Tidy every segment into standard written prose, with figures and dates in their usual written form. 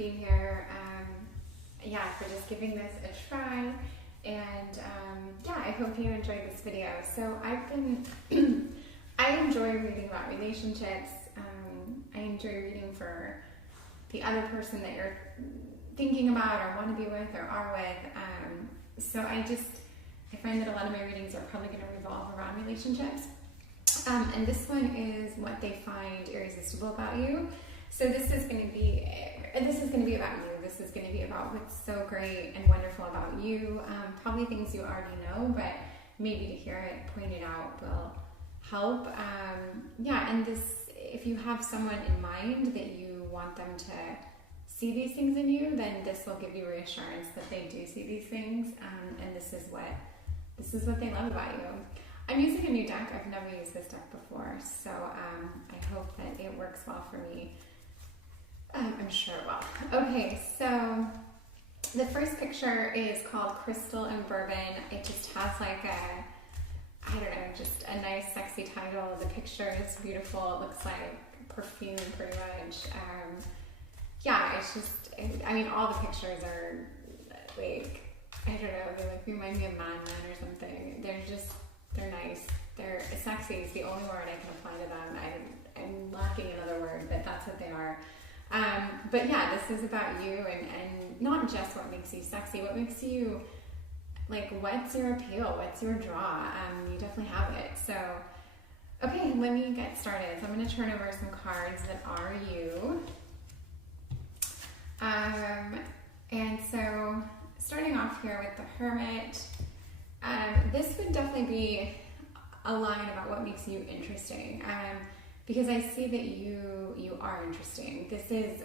being here. Yeah, for just giving this a try. And yeah, I hope you enjoyed this video. So I enjoy reading about relationships. I enjoy reading for the other person that you're thinking about or want to be with or are with. So I find that a lot of my readings are probably going to revolve around relationships. And this one is what they find irresistible about you. So this is going to be about you. This is going to be about what's so great and wonderful about you. Probably things you already know, but maybe to hear it pointed out will help. Yeah, and if you have someone in mind that you want them to see these things in you, then this will give you reassurance that they do see these things, and this is what they love about you. I'm using a new deck. I've never used this deck before, so I hope that it works well for me. I'm sure it will. Okay, so the first picture is called Crystal and Bourbon. It just has like I don't know, just a nice sexy title. The picture is beautiful. It looks like perfume pretty much. Yeah, it's just, I mean, all the pictures are like, I don't know, they like remind me of Mad Men or something. They're nice. They're sexy is the only word I can apply to them. I'm lacking another word, but that's what they are. But yeah, this is about you and not just what makes you sexy, what makes you, like, what's your appeal, what's your draw. You definitely have it. So, okay, let me get started. So I'm going to turn over some cards that are you. And so starting off here with the Hermit, this would definitely be a line about what makes you interesting. Because I see that you are interesting. This is,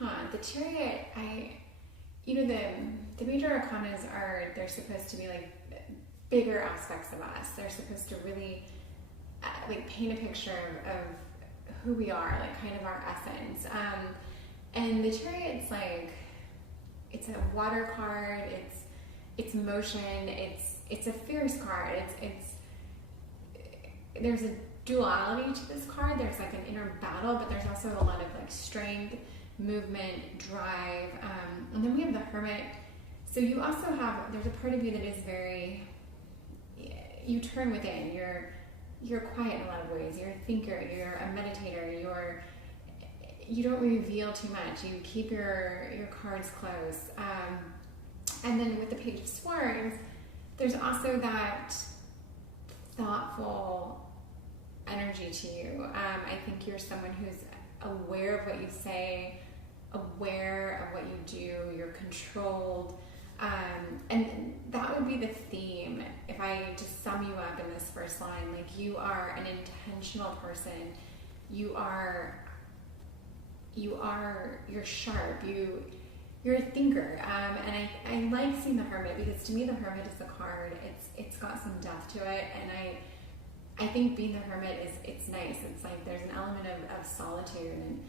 the Chariot, the major arcanas they're supposed to be like bigger aspects of us. They're supposed to really like paint a picture of who we are, like kind of our essence. And the Chariot's like, it's a water card, it's motion, it's a fierce card, there's a duality to this card. There's like an inner battle, but there's also a lot of like strength, movement, drive. And then we have the Hermit. So you also there's a part of you that is very, you turn within. You're quiet in a lot of ways. You're a thinker. You're a meditator. You don't reveal too much. You keep your cards close. And then with the Page of Swords, there's also that thoughtful energy to you. I think you're someone who's aware of what you say, aware of what you do, you're controlled. And that would be the theme if I just sum you up in this first line. Like, you are an intentional person. You're sharp. You're a thinker. And I like seeing the Hermit because to me the Hermit is a card. It's got some depth to it, and I think being the Hermit it's nice. It's like there's an element of solitude and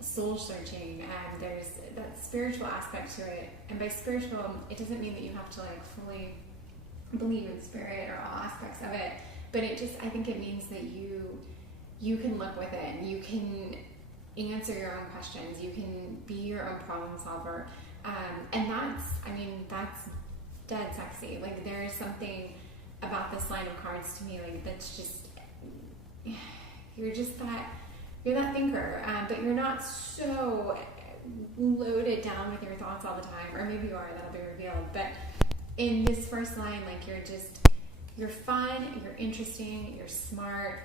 soul searching, and there's that spiritual aspect to it. And by spiritual, it doesn't mean that you have to like fully believe in spirit or all aspects of it, but I think it means that you can look within, you can answer your own questions, you can be your own problem solver, and that's dead sexy. Like, there is something about this line of cards to me, like, that's just, you're that thinker, but you're not so loaded down with your thoughts all the time, or maybe you are, that'll be revealed. But in this first line, like, you're fun, you're interesting, you're smart,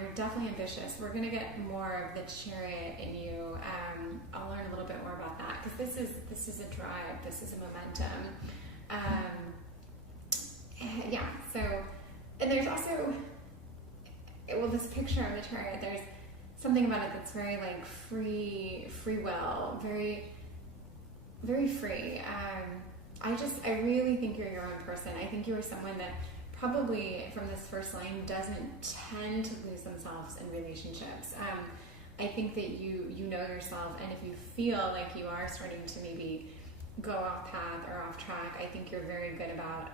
you're definitely ambitious. We're going to get more of the Chariot in you. I'll learn a little bit more about that, because this is a drive, this is a momentum. Yeah, so, and there's also, this picture of the Chariot, there's something about it that's very like free will, very, very free. I really think you're your own person. I think you are someone that probably from this first line doesn't tend to lose themselves in relationships. I think that you know yourself, and if you feel like you are starting to maybe go off path or off track, I think you're very good about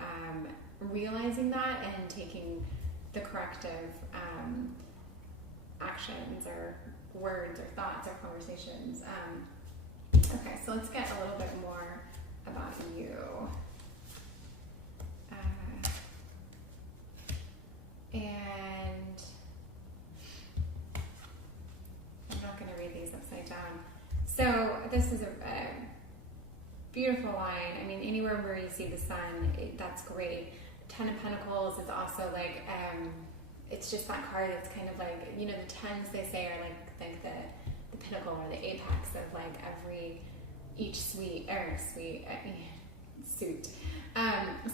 realizing that and taking the corrective actions or words or thoughts or conversations. Okay, so let's get a little bit more about you. And I'm not going to read these upside down. So this is a beautiful line. I mean, anywhere where you see the sun, that's great. Ten of Pentacles is also like, it's just that card that's kind of like, you know, the tens they say are like the pinnacle or the apex of like each suit.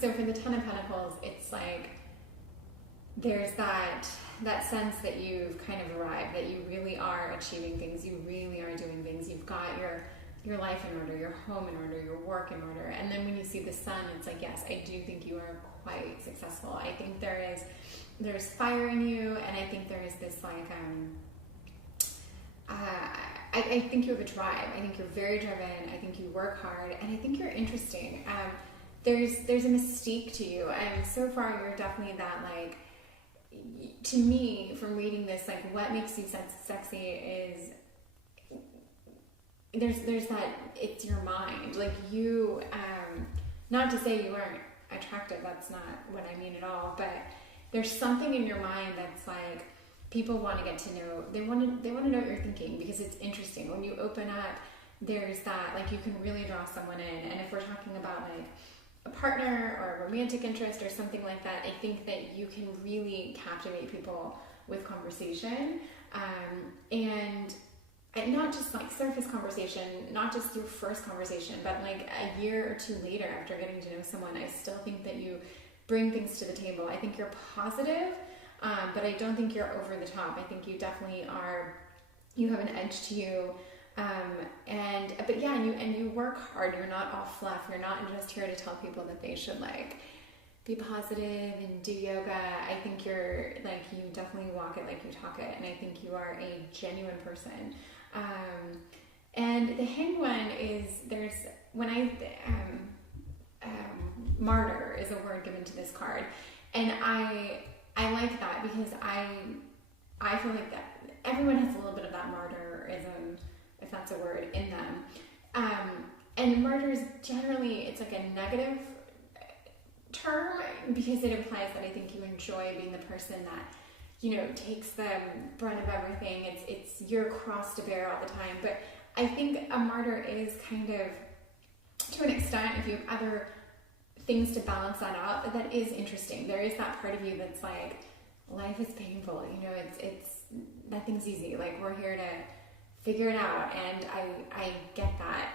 So for the Ten of Pentacles, it's like there's that sense that you've kind of arrived, that you really are achieving things, you really are doing things, you've got your life in order, your home in order, your work in order. And then when you see the sun, it's like, yes, I do think you are quite successful. I think there's fire in you, and I think there is this like I think you have a drive. I think you're very driven. I think you work hard, and I think you're interesting. There's a mystique to you, and so far you're definitely that, like, to me, from reading this, like, what makes you sexy is there's that, it's your mind. Like, you, not to say you aren't attractive, that's not what I mean at all, but there's something in your mind that's like, people want to get to know, they want to know what you're thinking, because it's interesting. When you open up, there's that, like, you can really draw someone in. And if we're talking about like a partner or a romantic interest or something like that, I think that you can really captivate people with conversation, and not just like surface conversation, not just your first conversation, but like a year or two later after getting to know someone, I still think that you bring things to the table. I think you're positive, but I don't think you're over the top. I think you definitely are, you have an edge to you. But yeah, and you work hard. You're not all fluff. You're not just here to tell people that they should like be positive and do yoga. I think you're like, you definitely walk it like you talk it. And I think you are a genuine person. And the Hanged One is, martyr is a word given to this card. And I like that, because I feel like that everyone has a little bit of that martyrism, if that's a word, in them. And martyrs, generally, it's like a negative term, because it implies that I think you enjoy being the person that, you know, takes the brunt of everything. It's your cross to bear all the time. But I think a martyr is kind of, to an extent, if you have other things to balance that out, that is interesting. There is that part of you that's like, life is painful, you know, it's nothing's easy. Like, we're here to figure it out, and I get that.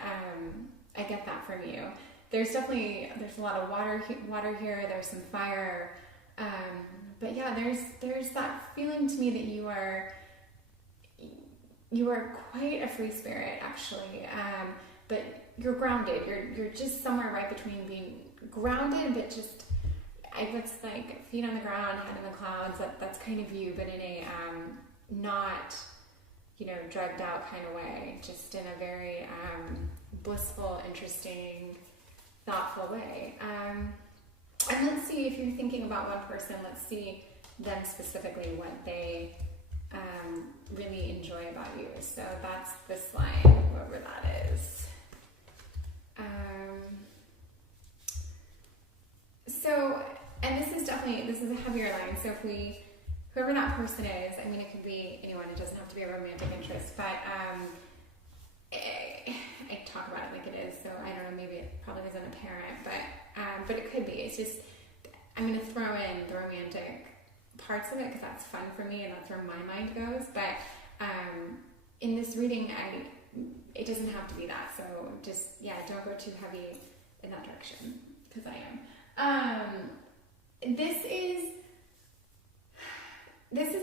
I get that from you. There's a lot of water here. There's some fire. But yeah, there's that feeling to me that you are quite a free spirit, actually. But you're grounded. You're just somewhere right between being grounded, but just, it's like feet on the ground, head in the clouds. That's kind of you, but in a not, you know, drugged out kind of way. Just in a very blissful, interesting, thoughtful way. And let's see, if you're thinking about one person, let's see them specifically, what they really enjoy about you. So that's this line, whoever that is. So, and this is a heavier line. So whoever that person is, I mean, it could be anyone, it doesn't have to be a romantic interest, but I talk about it like it is, so I don't know, maybe it probably isn't a parent, but it could be. It's just, I'm going to throw in the romantic parts of it, because that's fun for me, and that's where my mind goes. But in this reading, it doesn't have to be that, so just, yeah, don't go too heavy in that direction, because I am. This is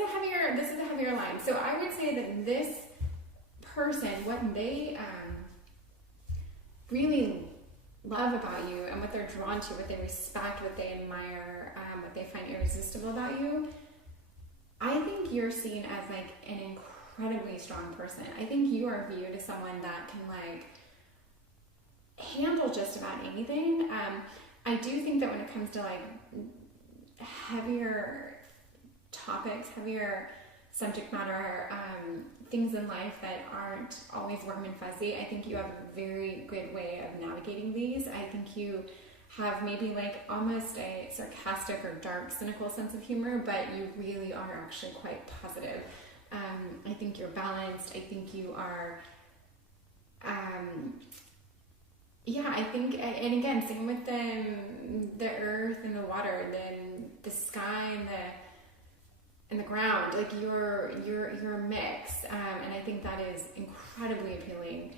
a heavier line. So I would say that this person, what they really love about you, and what they're drawn to, what they respect, what they admire, what they find irresistible about you, I think you're seen as like an incredibly strong person. I think you are viewed as someone that can like handle just about anything. I do think that when it comes to like heavier topics, heavier subject matter, things in life that aren't always warm and fuzzy. I think you have a very good way of navigating these. I think you have maybe like almost a sarcastic or dark, cynical sense of humor, but you really are actually quite positive. I think you're balanced. I think you are, I think, and again, same with the earth and the water, the sky and the ground. Like you're a mix, and I think that is incredibly appealing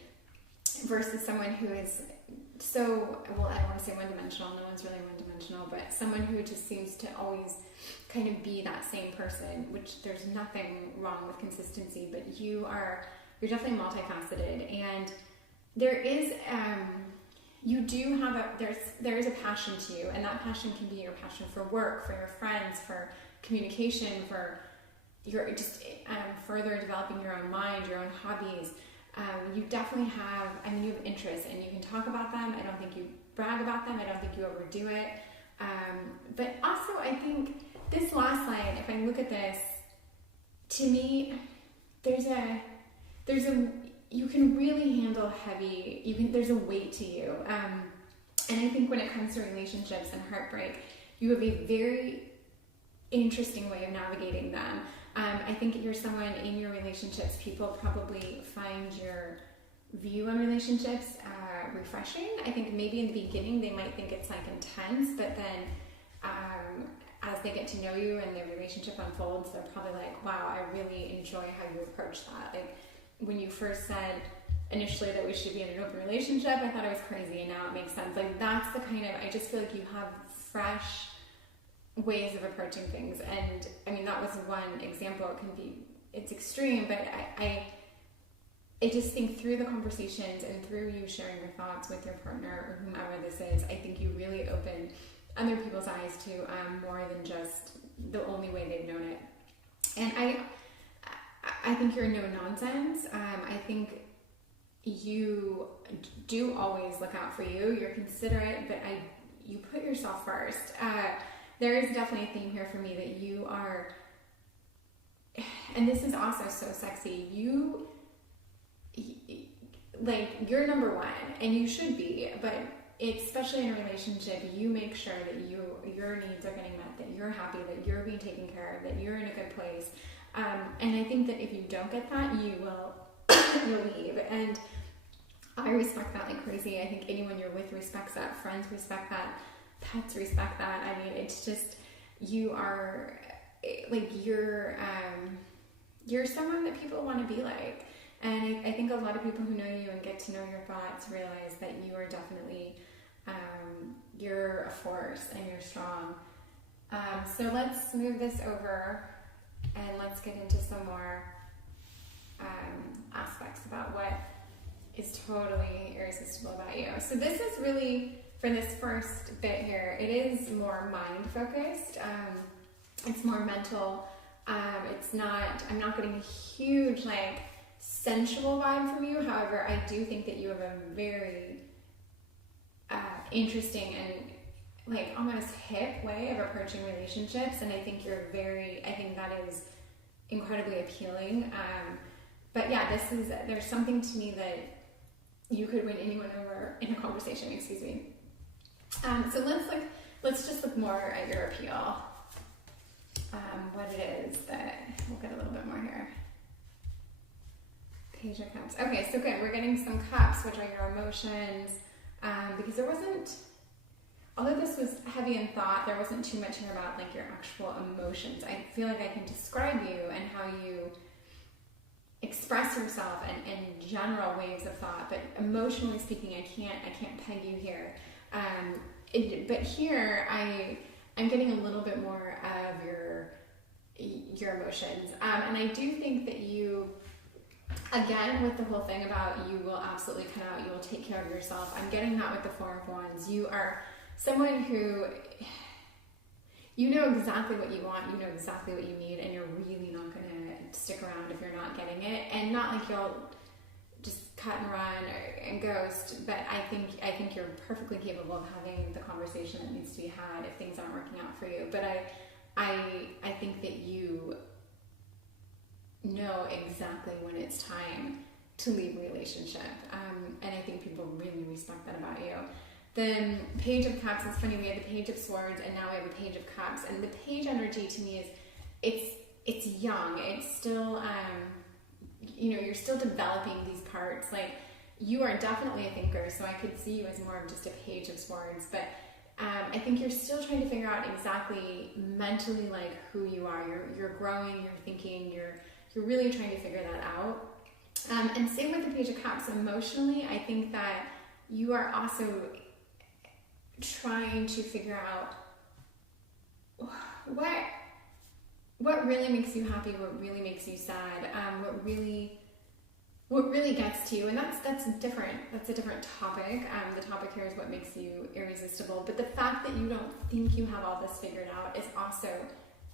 versus someone who is so, well, I don't want to say one-dimensional. No one's really one-dimensional, but someone who just seems to always kind of be that same person. Which there's nothing wrong with consistency, but you're definitely multifaceted, and there is you do have there is a passion to you, and that passion can be your passion for work, for your friends, for communication, for your just further developing your own mind, your own hobbies. You definitely have, you have interests, and you can talk about them. I don't think you brag about them. I don't think you overdo it. But also, I think this last line, if I look at this, to me, you can really handle heavy, there's a weight to you. And I think when it comes to relationships and heartbreak, you have a very interesting way of navigating them. I think you're someone in your relationships, people probably find your view on relationships refreshing. I think maybe in the beginning they might think it's like intense, but then as they get to know you and their relationship unfolds, they're probably like, wow, I really enjoy how you approach that. Like when you first said initially that we should be in an open relationship, I thought it was crazy, and now it makes sense. Like that's the kind of, I just feel like you have fresh ways of approaching things. And I mean, that was one example. It's extreme, but I just think through the conversations and through you sharing your thoughts with your partner or whomever this is, I think you really open other people's eyes to more than just the only way they've known it. And I think you're no nonsense. I think you do always look out for you. You're considerate, but you put yourself first. There is definitely a theme here for me that you are, and this is also so sexy, you're number one, and you should be, but especially in a relationship, you make sure that your needs are getting met, that you're happy, that you're being taken care of, that you're in a good place. And I think that if you don't get that, you'll leave. And I respect that like crazy. I think anyone you're with respects that. Friends respect that. Pets respect that. I mean, it's just, you are like, you're someone that people want to be like. And I think a lot of people who know you and get to know your thoughts realize that you are definitely, you're a force and you're strong. So let's move this over and let's get into some more aspects about what is totally irresistible about you. So this is really, for this first bit here, it is more mind focused. It's more mental. I'm not getting a huge like sensual vibe from you. However, I do think that you have a very interesting and like almost hip way of approaching relationships, and I think that is incredibly appealing. But yeah, there's something to me that you could win anyone over in a conversation, excuse me. So let's just look more at your appeal. What it is that, we'll get a little bit more here. Page of Cups. Okay, so good. We're getting some cups, which are your emotions. Because there wasn't, although this was heavy in thought, there wasn't too much here about like your actual emotions. I feel like I can describe you and how you express yourself and general waves of thought, but emotionally speaking, I can't peg you here. But here I'm getting a little bit more of your emotions. And I do think that you, again, with the whole thing about you will absolutely come out, you will take care of yourself. I'm getting that with the Four of Wands. You are someone who, you know exactly what you want, you know exactly what you need, and you're really not going to stick around if you're not getting it. And not like you'll just cut and run and ghost, but I think you're perfectly capable of having the conversation that needs to be had if things aren't working out for you. But I think that know exactly when it's time to leave a relationship. And I think people really respect that about you. The Page of Cups, it's funny, we had the Page of Swords and now we have a Page of Cups. And the Page energy to me is, it's young. It's still, you're still developing these parts. Like, you are definitely a thinker, so I could see you as more of just a Page of Swords. But I think you're still trying to figure out exactly mentally like who you are. You're growing, you're thinking, you're really trying to figure that out. And same with the Page of Cups. Emotionally, I think that you are also trying to figure out what really makes you happy, what really makes you sad, what really gets to you. And that's different. That's a different topic. The topic here is what makes you irresistible. But the fact that you don't think you have all this figured out is also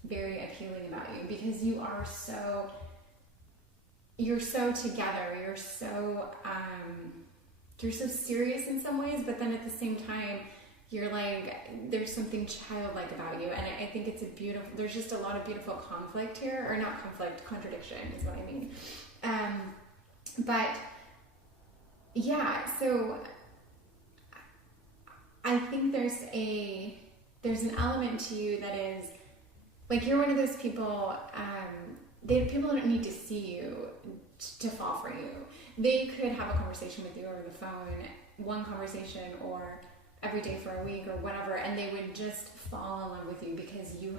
very appealing about you, because you're so together, you're so serious in some ways, but then at the same time, you're like, there's something childlike about you. And I think it's there's just a lot of beautiful conflict here, or not conflict, contradiction is what I mean. But yeah, so I think there's an element to you that is, like, you're one of those people, people don't need to see you to fall for you. They could have a conversation with you over the phone, one conversation, or every day for a week or whatever, and they would just fall in love with you because you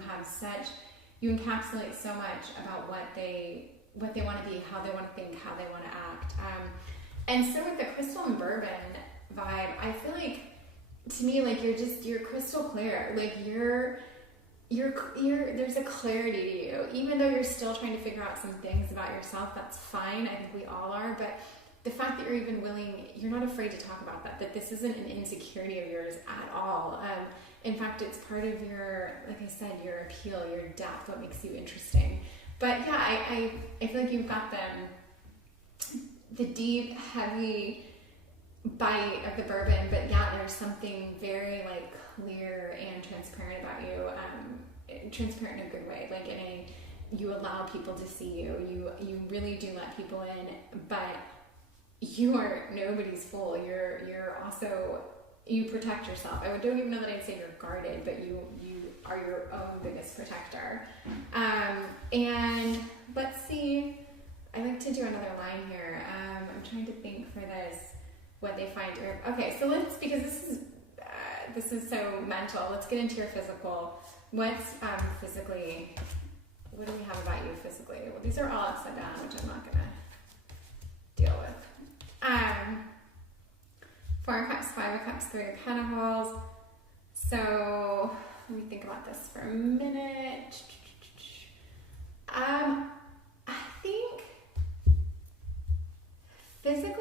encapsulate so much about what they want to be, how they want to think, how they want to act. And so with the crystal and bourbon vibe, I feel like, to me, like, you're crystal clear. Like, there's a clarity to you, even though you're still trying to figure out some things about yourself. That's fine. I think we all are. But the fact that you're even willing, you're not afraid to talk about that this isn't an insecurity of yours at all. In fact, it's part of your, like I said, your appeal, your depth, what makes you interesting. But yeah, I feel like you've got the deep, heavy bite of the bourbon, but yeah, there's something very, like, clear and transparent about you, transparent in a good way, like you allow people to see you, you really do let people in, but you are nobody's fool. You're also, you protect yourself. I don't even know that I'd say you're guarded, but you are your own biggest protector. And let's see, I like to do another line here. I'm trying to think for this, what they find. Okay, so because this is so mental, let's get into your physical. What's physically, what do we have about you physically? Well, these are all upside down, which I'm not gonna deal with. Four of Cups, Five of Cups, Three of Pentacles. So let me think about this for a minute. I think physically,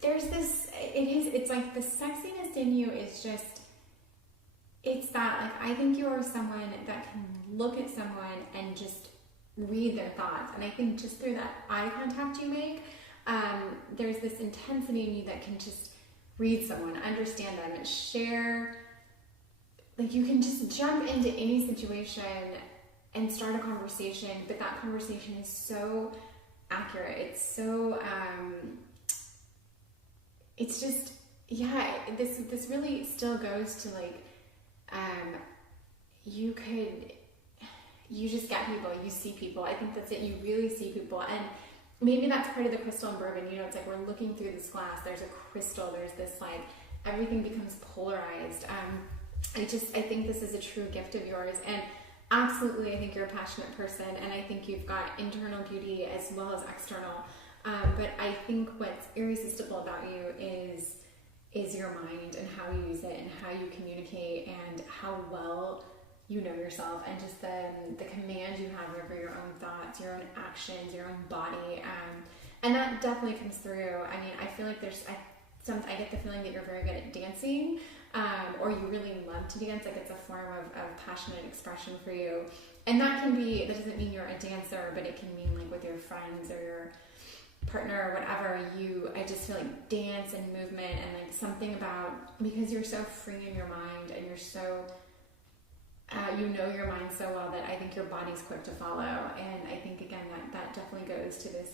there's this, it's like the sexiness in you is just, it's that, like, I think you are someone that can look at someone and just read their thoughts. And I think just through that eye contact you make, there's this intensity in you that can just read someone, understand them, and share. Like, you can just jump into any situation and start a conversation, but that conversation is so accurate. It's so, it's just, yeah, this really still goes to, like, you just get people, you see people. I think that's it. You really see people. And maybe that's part of the crystal and bourbon. You know, it's like we're looking through this glass. There's a crystal. There's this, like, everything becomes polarized. I think this is a true gift of yours. And absolutely, I think you're a passionate person. And I think you've got internal beauty as well as external. But I think what's irresistible about you is your mind and how you use it and how you communicate and how well you know yourself, and just the command you have over your own thoughts, your own actions, your own body. And that definitely comes through. I mean, I feel like I get the feeling that you're very good at dancing, or you really love to dance, like it's a form of passionate expression for you. And that doesn't mean you're a dancer, but it can mean, like, with your friends or your partner or whatever, I just feel like dance and movement and, like, something about, because you're so free in your mind and you're so, you know your mind so well that I think your body's quick to follow. And I think, again, that definitely goes to this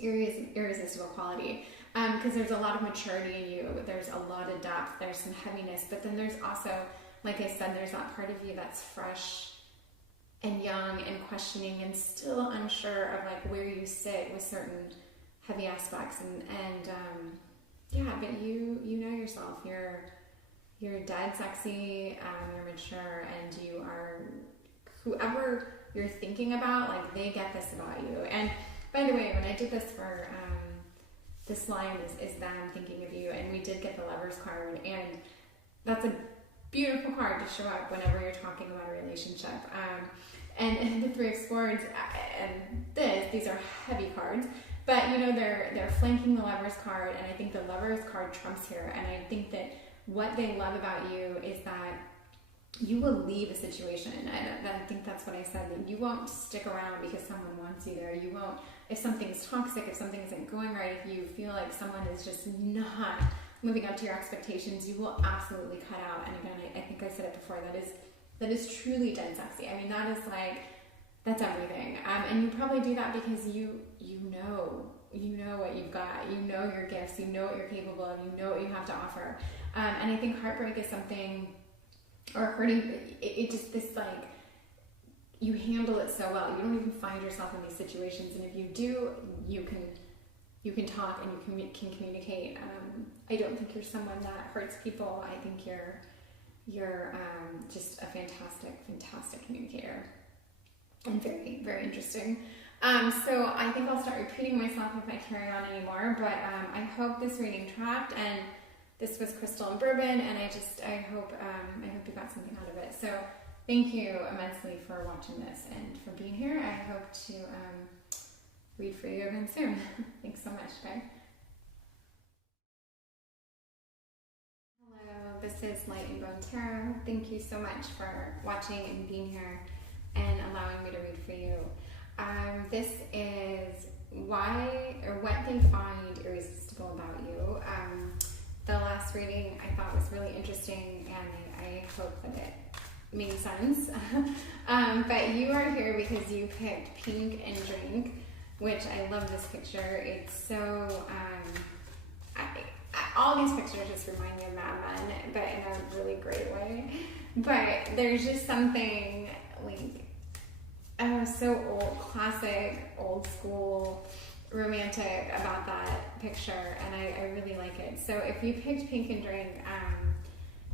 irresistible quality. Because there's a lot of maturity in you, there's a lot of depth, there's some heaviness, but then there's also, like I said, there's that part of you that's fresh and young and questioning and still unsure of like where you sit with certain heavy aspects. And yeah, but you know yourself, you're dead sexy, you're mature, and you are, whoever you're thinking about, like, they get this about you. And by the way, when I did this for this line is them thinking of you, and we did get the Lovers card, and that's a beautiful card to show up whenever you're talking about a relationship. And the Three of Swords and these are heavy cards, but you know, they're flanking the Lovers card, and I think the Lovers card trumps here. And I think that what they love about you is that you will leave a situation, and I think that's what I said, that you won't stick around because someone wants you there. You won't, if something's toxic, if something isn't going right, if you feel like someone is just not living up to your expectations, you will absolutely cut out. And again, I think I said it before, that is truly dead sexy. I mean, that is like, that's everything. And you probably do that because you know what you've got, you know your gifts, you know what you're capable of, you know what you have to offer. And I think heartbreak is something, or hurting, it just, this like, you handle it so well. You don't even find yourself in these situations, and if you do, you can talk and you can communicate. I don't think you're someone that hurts people. I think you're just a fantastic communicator, and very, very interesting. So I think I'll start repeating myself if I carry on anymore, but I hope this reading tracked, and this was Crystal and Burbon, and I hope you got something out of it. So thank you immensely for watching this and for being here. I hope to read for you again soon. Thanks so much, guys. Hello, this is Light and Bone Tarot. Thank you so much for watching and being here and allowing me to read for you. This is why, or what they find irresistible about you. The last reading I thought was really interesting, and I hope that it made sense. But you are here because you picked Pink and Drink, which I love this picture. It's so, all these pictures just remind me of Mad Men, but in a really great way. But there's just something like, so old, classic, old school, romantic about that picture, and I really like it. So if you picked Pink and Drink,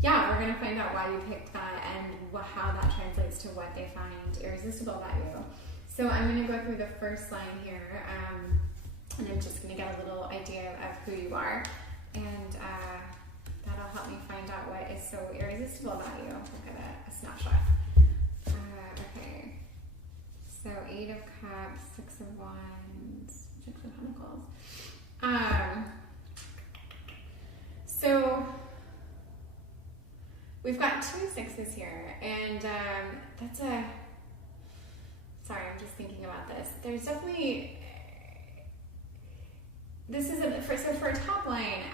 yeah, we're going to find out why you picked that and how that translates to what they find irresistible about you. So I'm going to go through the first line here, and I'm just going to get a little idea of who you are, and that'll help me find out what is so irresistible about you. Look at a snapshot. Okay, so 8 of Cups, 6 of Wands, 6 of Pentacles. So we've got 2 6s here, and that's a, sorry, I'm just thinking about this. There's definitely, this is so for a top line,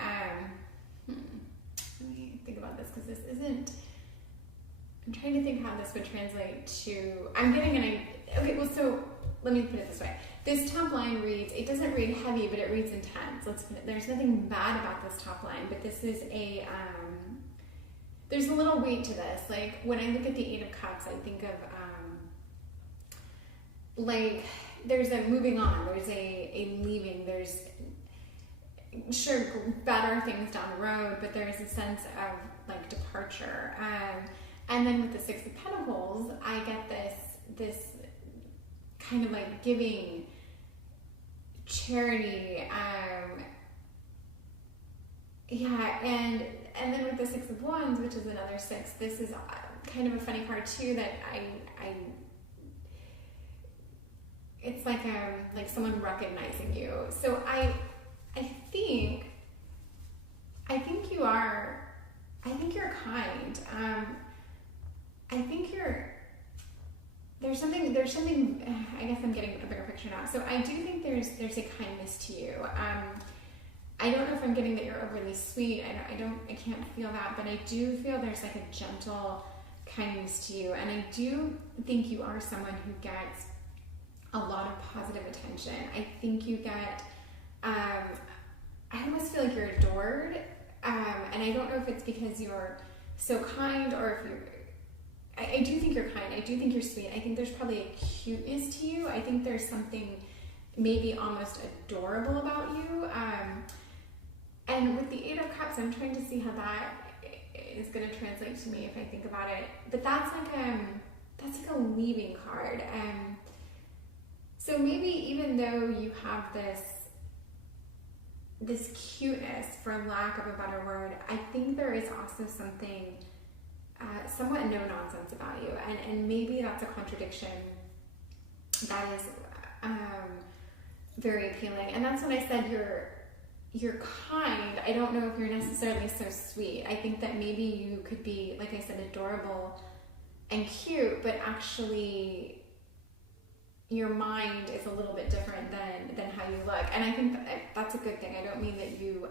let me think about this, because this isn't, I'm trying to think how this would translate to, I'm getting an, okay, well, so let me put it this way. This top line reads, it doesn't read heavy, but it reads intense. Let's put it, there's nothing bad about this top line, but this is a, there's a little weight to this. Like, when I look at the 8 of Cups, I think of, like, there's a moving on, there's a leaving, there's, sure, better things down the road, but there's a sense of, like, departure. And then with the 6 of Pentacles, I get this kind of like giving, charity, yeah, and then with the 6 of Wands, which is another 6, this is kind of a funny card too, that it's like someone recognizing you. So I think you're kind. I think there's something, I guess I'm getting a bigger picture now. So I do think there's a kindness to you. I don't know if I'm getting that you're overly sweet. I can't feel that, but I do feel there's like a gentle kindness to you. And I do think you are someone who gets a lot of positive attention. I think you get, I almost feel like you're adored. And I don't know if it's because you're so kind, or if you're, I do think you're kind. I do think you're sweet. I think there's probably a cuteness to you. I think there's something maybe almost adorable about you. And with the Eight of Cups, I'm trying to see how that is going to translate to me if I think about it. But that's like a leaving card. So maybe even though you have this cuteness, for lack of a better word, I think there is also something somewhat no nonsense about you, and maybe that's a contradiction that is very appealing. And that's when I said you're kind. I don't know if you're necessarily so sweet. I think that maybe you could be, like I said, adorable and cute, but actually your mind is a little bit different than how you look. And I think that's a good thing. I don't mean that you,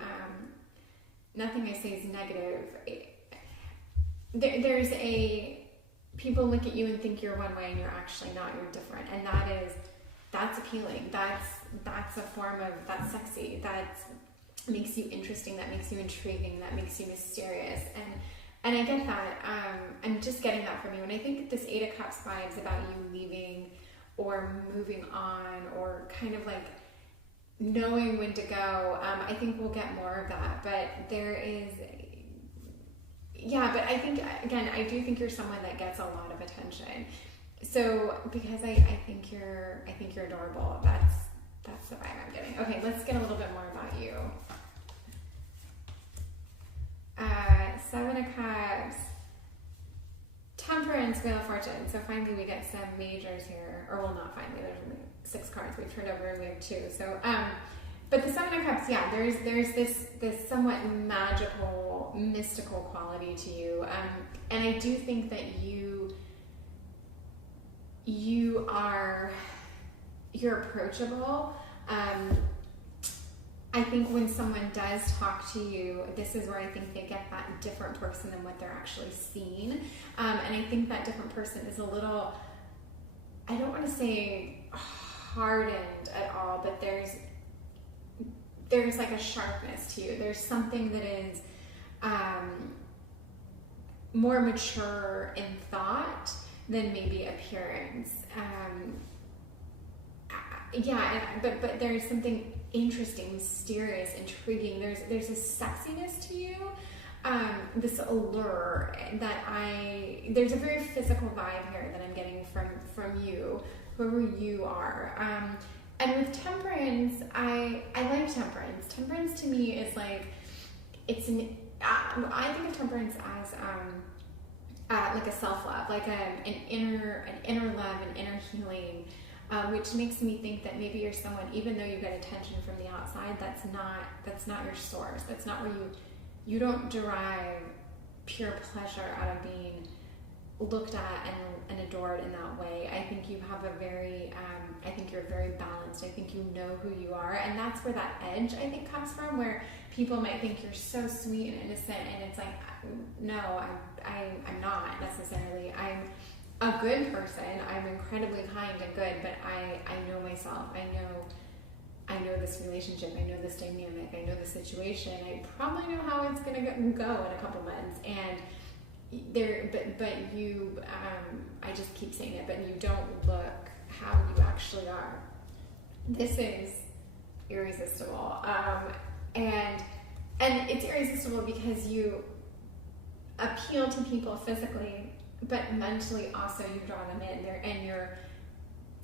nothing I say is negative. There's people look at you and think you're one way and you're actually not, you're different. And that's appealing. That's a form of, that's sexy. That makes you interesting. That makes you intriguing. That makes you mysterious. And I get that. I'm just getting that from you. And I think this Eight of Cups vibes about you leaving or moving on, or kind of like knowing when to go. I think we'll get more of that, but there is, but I think, again, I do think you're someone that gets a lot of attention. So, because I think you're adorable. That's the vibe I'm getting. Okay, let's get a little bit more about you. Seven of Cups, Temperance, Wheel of Fortune. So finally we get some majors here, or well, not finally. There's only 6 cards. We've turned over and we have 2. So, but the Seven of Cups, yeah, there's this somewhat magical, mystical quality to you, and I do think that you're approachable. I think when someone does talk to you, this is where I think they get that different person than what they're actually seeing. And I think that different person is a little, I don't want to say hardened at all, but there's like a sharpness to you. There's something that is more mature in thought than maybe appearance. But there's something interesting, mysterious, intriguing. There's a sexiness to you, this allure that there's a very physical vibe here that I'm getting from you, whoever you are. And with Temperance, I like Temperance. Temperance to me is like, I think of Temperance as like a self-love, like an inner love, an inner healing, which makes me think that maybe you're someone, even though you get attention from the outside, that's not your source. That's not where you don't derive pure pleasure out of being looked at and adored in that way. I think you have I think you're very balanced. I think you know who you are, and that's where that edge, I think, comes from, where people might think you're so sweet and innocent, and it's like, no, I'm not necessarily. I'm a good person. I'm incredibly kind and good, but I know myself. I know this relationship. I know this dynamic. I know the situation. I probably know how it's gonna go in a couple months. And but you, I just keep saying it, but you don't look how you actually are. This is irresistible, and it's irresistible because you appeal to people physically, but mentally also you draw them in there, and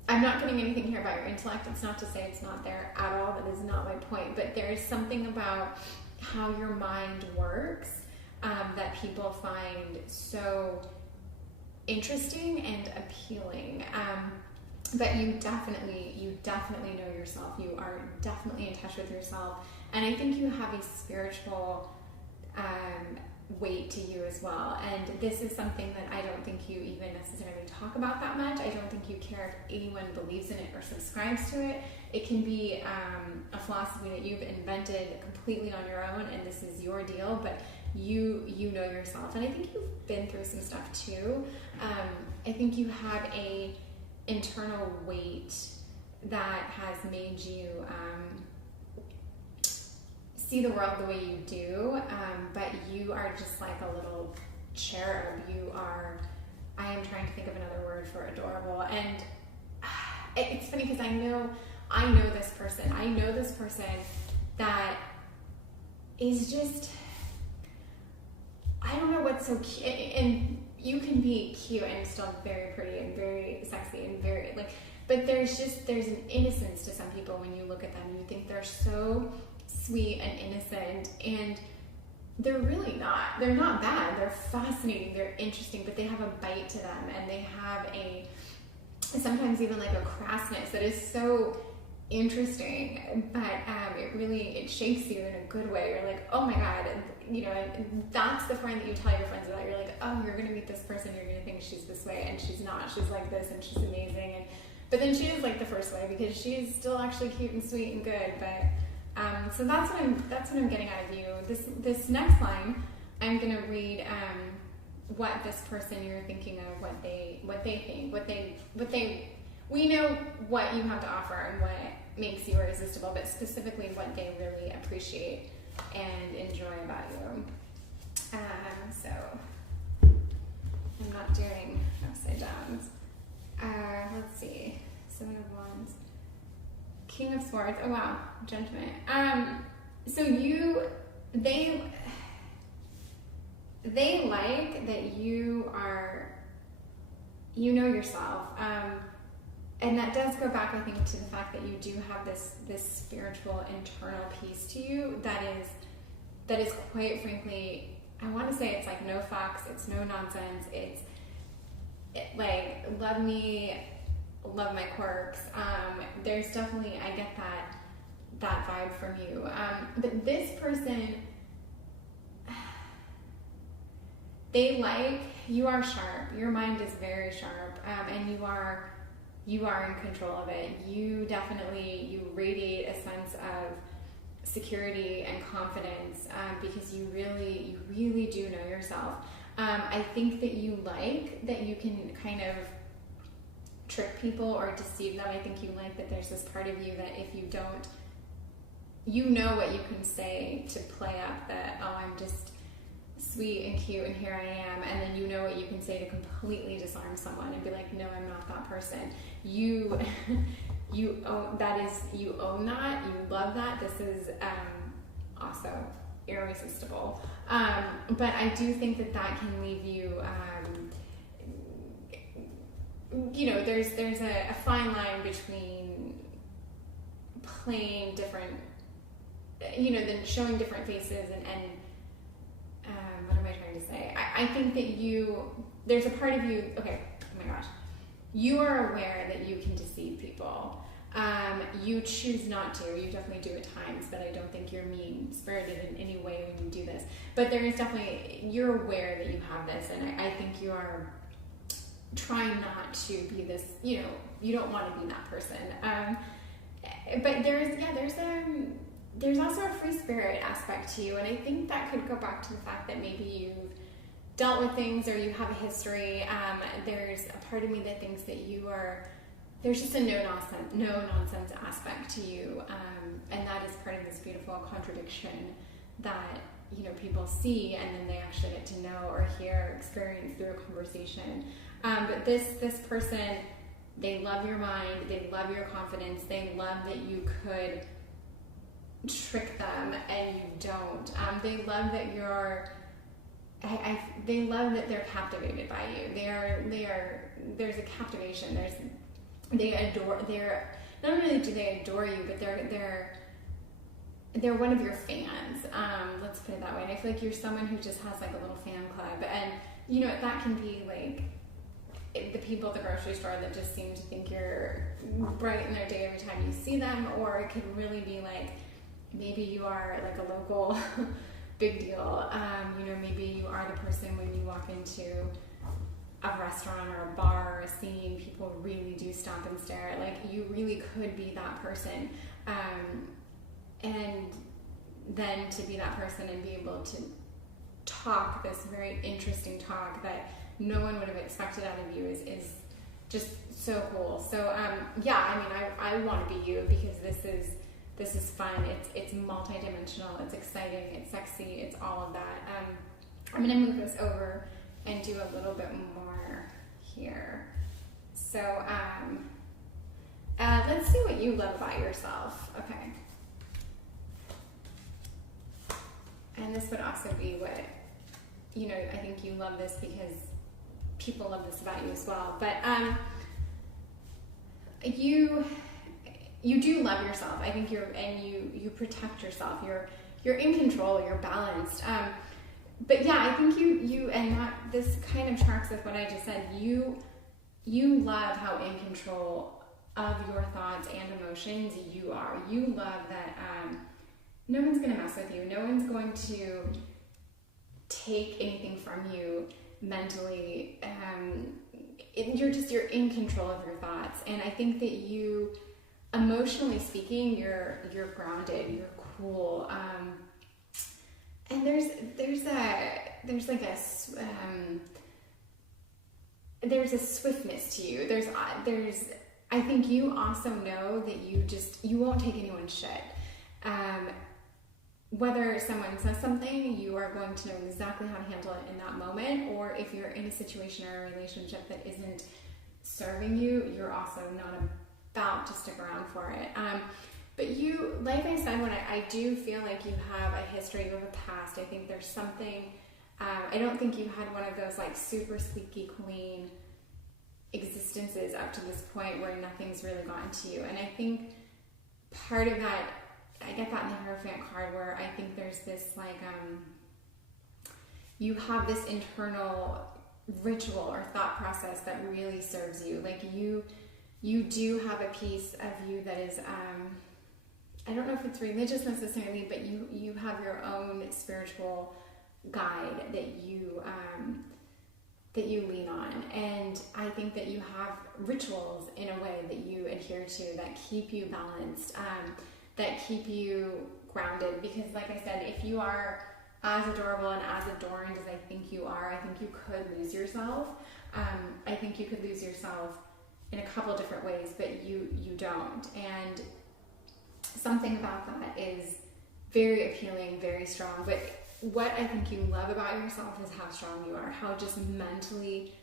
I'm not getting anything here about your intellect. It's not to say it's not there at all. That is not my point. But there is something about how your mind works that people find so interesting and appealing. But you definitely know yourself. You are definitely in touch with yourself. And I think you have a spiritual weight to you as well. And this is something that I don't think you even necessarily talk about that much. I don't think you care if anyone believes in it or subscribes to it. It can be a philosophy that you've invented completely on your own, and this is your deal, but you know yourself. And I think you've been through some stuff too. I think you have a internal weight that has made you see the world the way you do, but you are just like a little cherub. I am trying to think of another word for adorable. And it's funny because I know this person. I know this person that is just, I don't know what's so cute. And you can be cute and still very pretty and very sexy and very like, but there's an innocence to some people when you look at them. You think they're so sweet and innocent, and they're really not. They're not bad. They're fascinating. They're interesting, but they have a bite to them, and they have sometimes even like a crassness that is so interesting, but it shakes you in a good way. You're like, oh my God, and that's the friend that you tell your friends about. You're like, oh, you're gonna meet this person, you're gonna think she's this way, and she's not. She's like this, and she's amazing, but then she is like the first way because she's still actually cute and sweet and good. But so that's what I'm getting out of you. This next line, I'm gonna read what this person you're thinking of, what they think, we know what you have to offer and what makes you irresistible, but specifically what they really appreciate and enjoy about you. So I'm not doing upside downs. Let's see. 7 of Wands. King of Swords. Oh wow, Judgment. So they like that you know yourself. And that does go back, I think, to the fact that you do have this spiritual internal piece to you that is quite frankly, I want to say it's like no fucks, it's no nonsense, it's like love me, love my quirks. There's definitely, I get that vibe from you. But this person, you are sharp. Your mind is very sharp, and you are in control of it. You radiate a sense of security and confidence, because you really do know yourself. I think that you like that you can kind of trick people or deceive them. I think you like that there's this part of you that if you don't, you know what you can say to play up that, oh, I'm just sweet and cute and here I am, and then you know what you can say to completely disarm someone and be like, no, I'm not that person. You own that, you love that. This is also irresistible. But I do think that can leave you, there's a fine line between playing different, then showing different faces and what am I trying to say? I think that there's a part of you, okay, oh my gosh, you are aware that you can deceive people. You choose not to. You definitely do at times, but I don't think you're mean-spirited in any way when you do this. But there is definitely, you're aware that you have this, and I think you are trying not to be this, you don't want to be that person. But there's also a free spirit aspect to you, and I think that could go back to the fact that maybe you've dealt with things or you have a history. There's a part of me that thinks that there's just a no nonsense aspect to you, and that is part of this beautiful contradiction that people see and then they actually get to know or hear, experience through a conversation. But this person, they love your mind, they love your confidence, they love that you could trick them and you don't. They love that they love that they're captivated by you. There's a captivation. Not only do they adore you, but they're one of your fans. Let's put it that way. And I feel like you're someone who just has like a little fan club, and that can be like the people at the grocery store that just seem to think you're bright in their day every time you see them, or it could really be like maybe you are like a local big deal. Maybe you are the person when you walk into a restaurant or a bar or a scene, people really do stop and stare. Like, you really could be that person. And then to be that person and be able to talk, this very interesting talk that no one would have expected out of you is just so cool. So yeah, I mean, I want to be you because this is fun. It's multi-dimensional. It's exciting. It's sexy. It's all of that. I'm gonna move this over and do a little bit more here. So let's see what you love about yourself. Okay. And this would also be what, you know, I think you love this because people love this about you as well. But you do love yourself. I think you protect yourself. You're in control. You're balanced. But yeah, I think you and that this kind of tracks with what I just said. You love how in control of your thoughts and emotions you are. You love that no one's gonna mess with you. No one's going to take anything from you mentally. You're in control of your thoughts, and I think that you, emotionally speaking, you're grounded. You're cool. And there's a swiftness to you. I think you also know that you won't take anyone's shit. Whether someone says something, you are going to know exactly how to handle it in that moment, or if you're in a situation or a relationship that isn't serving you, you're also not about to stick around for it. But you, like I said, when I do feel like you have a history, you have a past, I think there's something, I don't think you had one of those like super squeaky clean existences up to this point where nothing's really gotten to you. And I think part of that, I get that in the Hierophant card where I think there's this like, you have this internal ritual or thought process that really serves you. Like you do have a piece of you that is, I don't know if it's religious necessarily, but you have your own spiritual guide that you lean on. And I think that you have rituals in a way that you adhere to that keep you balanced, that keep you grounded. Because like I said, if you are as adorable and as adorned as I think you are, I think you could lose yourself. I think you could lose yourself in a couple different ways, but you don't. And something about that is very appealing, very strong. But what I think you love about yourself is how strong you are, how just mentally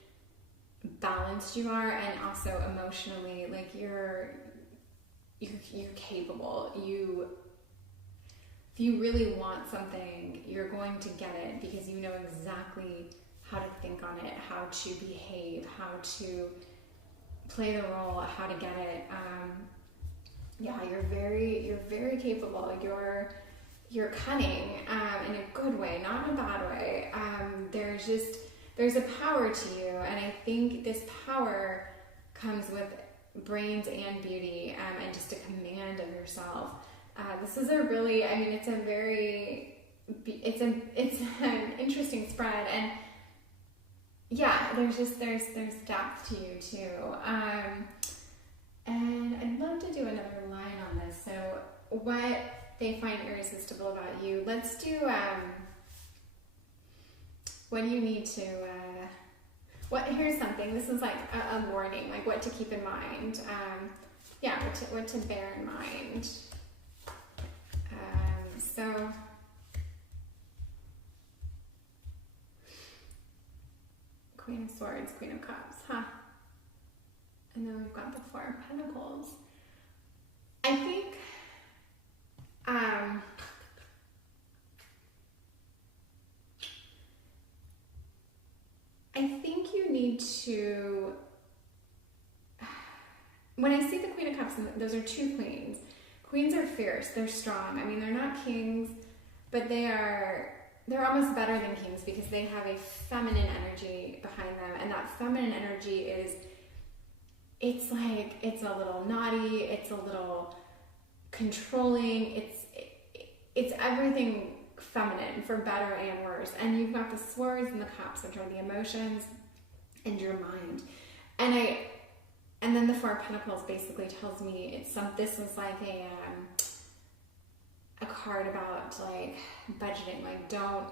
balanced you are, and also emotionally, like you're capable. If you really want something, you're going to get it because you know exactly how to think on it, how to behave, how to play the role, how to get it. Yeah, you're very capable. You're cunning in a good way, not in a bad way. There's a power to you, and I think this power comes with brains and beauty, and just a command of yourself. This is a really, I mean, it's an interesting spread, and yeah, there's depth to you too. And I'd love to do another line on this. So what they find irresistible about you. Let's do, what do you need to, here's something, this is like a warning, like what to keep in mind. Yeah, what to bear in mind. So, Queen of Swords, Queen of Cups, huh? And then we've got the Four of Pentacles. I think, you need to, when I see the Queen of Cups, those are two queens. Queens are fierce, they're strong. I mean, they're not kings, but they're almost better than kings because they have a feminine energy behind them, and that feminine energy it's a little naughty, it's a little controlling, it's everything feminine, for better and worse. And you've got the Swords and the Cups, which are the emotions and your mind. And then the Four of Pentacles basically tells me this is like a card about like budgeting, like don't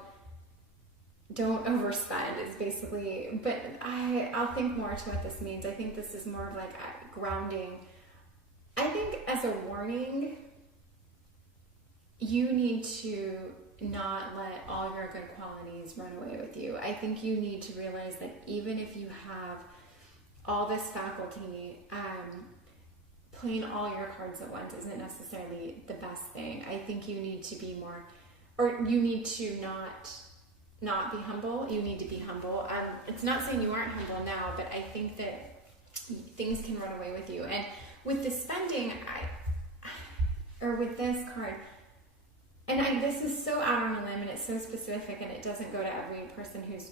don't overspend is basically, but I'll think more to what this means. I think this is more of like a grounding. I think as a warning, you need to not let all your good qualities run away with you. I think you need to realize that even if you have all this faculty, playing all your cards at once isn't necessarily the best thing. I think you need to be more, or you need to not be humble. You need to be humble. It's not saying you aren't humble now, but I think that things can run away with you. And with the spending, or with this card, and this is so out on a limb and it's so specific and it doesn't go to every person who's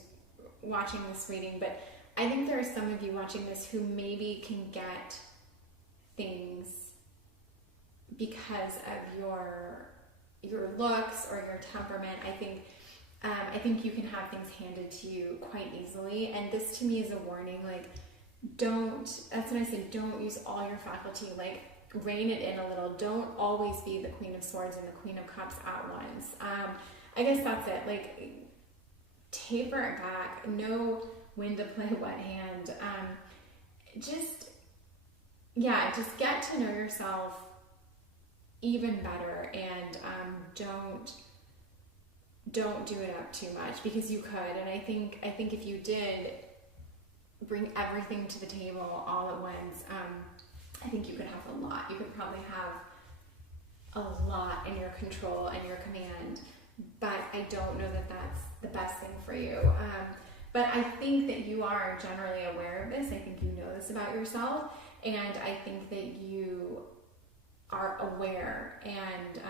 watching this reading, but I think there are some of you watching this who maybe can get things because of your looks or your temperament. I think you can have things handed to you quite easily, and this to me is a warning. Like, that's what I said, don't use all your faculty. Like, rein it in a little. Don't always be the Queen of Swords and the Queen of Cups at once. I guess that's it. Like, taper it back. Know when to play what hand. Just get to know yourself even better, and don't do it up too much, because you could. And I think if you did bring everything to the table all at once, I think you could have a lot. You could probably have a lot in your control and your command, but I don't know that that's the best thing for you. But I think that you are generally aware of this. I think you know this about yourself, and I think that you are aware, and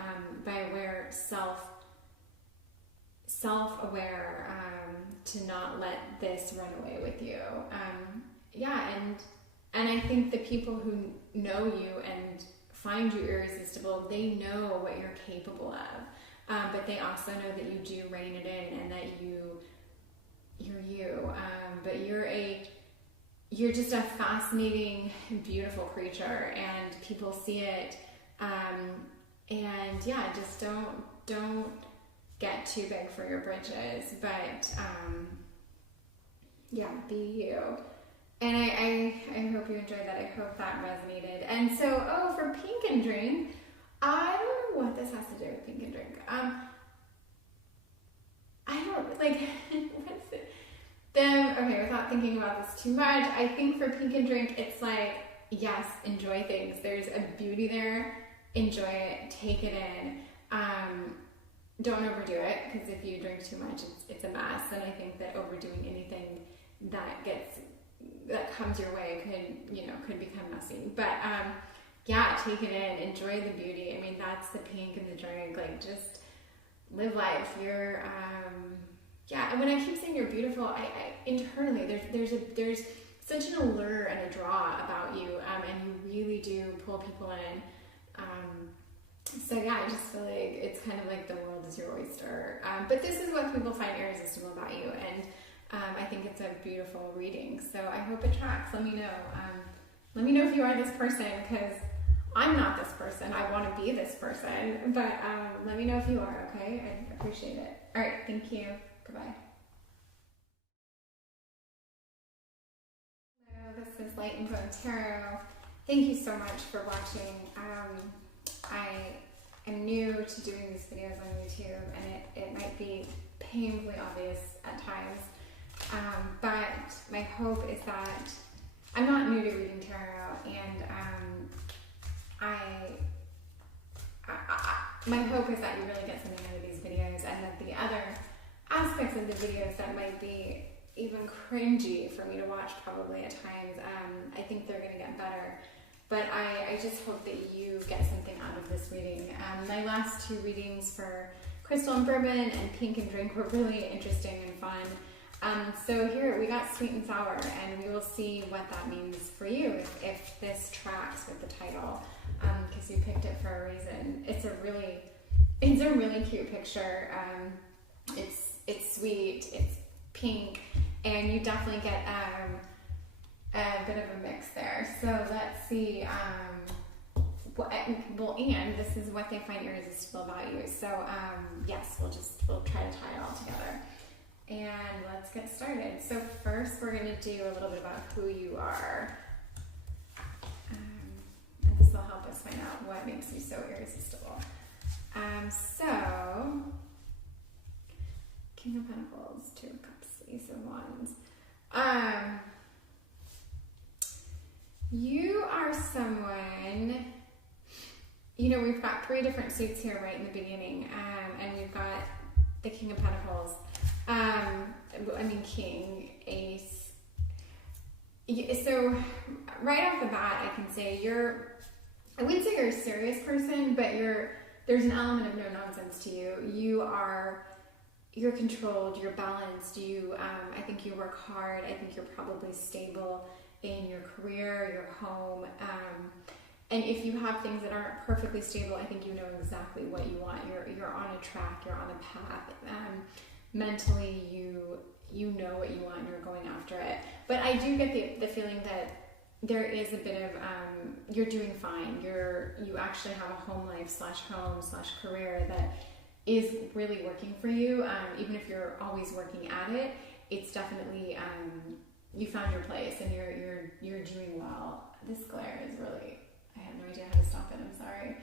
by aware, self-aware, to not let this run away with you. And I think the people who know you and find you irresistible, they know what you're capable of, but they also know that you do rein it in, and that you're you. But you're just a fascinating, beautiful creature, and people see it. And yeah, just don't get too big for your britches, but be you. And I hope you enjoyed that. I hope that resonated. And so, for Pink and Drink, I don't know what this has to do with Pink and Drink. I don't, like, what's it? Without thinking about this too much, I think for Pink and Drink, it's like, yes, enjoy things. There's a beauty there. Enjoy it. Take it in. Don't overdo it, because if you drink too much, it's a mess. And I think that overdoing anything that comes your way could become messy. But take it in, enjoy the beauty. I mean, that's the pink in the drink. Like, just live life. You're and when I keep saying you're beautiful, I internally there's such an allure and a draw about you, and you really do pull people in. I just feel like it's kind of like the world is your oyster. But this is what people find irresistible about you, and I think it's a beautiful reading. So I hope it tracks. Let me know. Let me know if you are this person, because I'm not this person. I want to be this person. But let me know if you are, okay? I appreciate it. All right, thank you. Goodbye. Hello, this is Light and Bone Tarot. Thank you so much for watching. I am new to doing these videos on YouTube, and it might be painfully obvious at times, but my hope is that I'm not new to reading tarot, and my hope is that you really get something out of these videos, and that the other aspects of the videos that might be even cringy for me to watch probably at times, I think they're going to get better. But I just hope that you get something out of this reading. My last two readings for Crystal and Burbon and Pink and Drink were really interesting and fun. So here we got Sweet and Sour, and we will see what that means for you if this tracks with the title, because you picked it for a reason. It's a really cute picture. It's sweet, it's pink, and you definitely get a bit of a mix there. So let's see. And this is what they find irresistible about you. So yes, we'll try to tie it all together. and let's get started. So first we're going to do a little bit about who you are. And this will help us find out what makes you so irresistible. So, King of Pentacles, Two of Cups, Ace of Wands. You are someone, you know, we've got three different suits here right in the beginning, and we've got the King of Pentacles, King, Ace. So right off the bat, I can say I wouldn't say you're a serious person, but there's an element of no nonsense to you. You're controlled, you're balanced, I think you work hard, I think you're probably stable in your career, your home, and if you have things that aren't perfectly stable, I think you know exactly what you want. You're on a track, you're on a path. Mentally, you know what you want and you're going after it. But I do get the feeling that there is a bit of, you're doing fine. You actually have a home life / career that is really working for you. Even if you're always working at it, it's definitely, you found your place and you're doing well. This glare is really, I have no idea how to stop it, I'm sorry.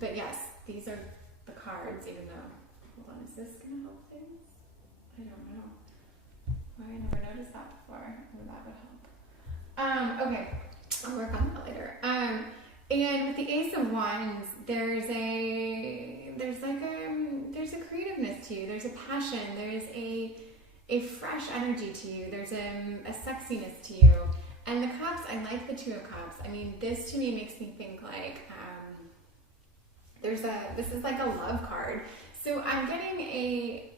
But yes, these are the cards, even though, hold on, is this gonna help things? I don't know. Why I never noticed that before. Oh, that would help. Okay, I'll work on that later. And with the Ace of Wands, there's a creativeness to you. There's a passion. There's a fresh energy to you. There's a sexiness to you. And the Cups, I like the Two of Cups. I mean, this to me makes me think like this is like a love card. So I'm getting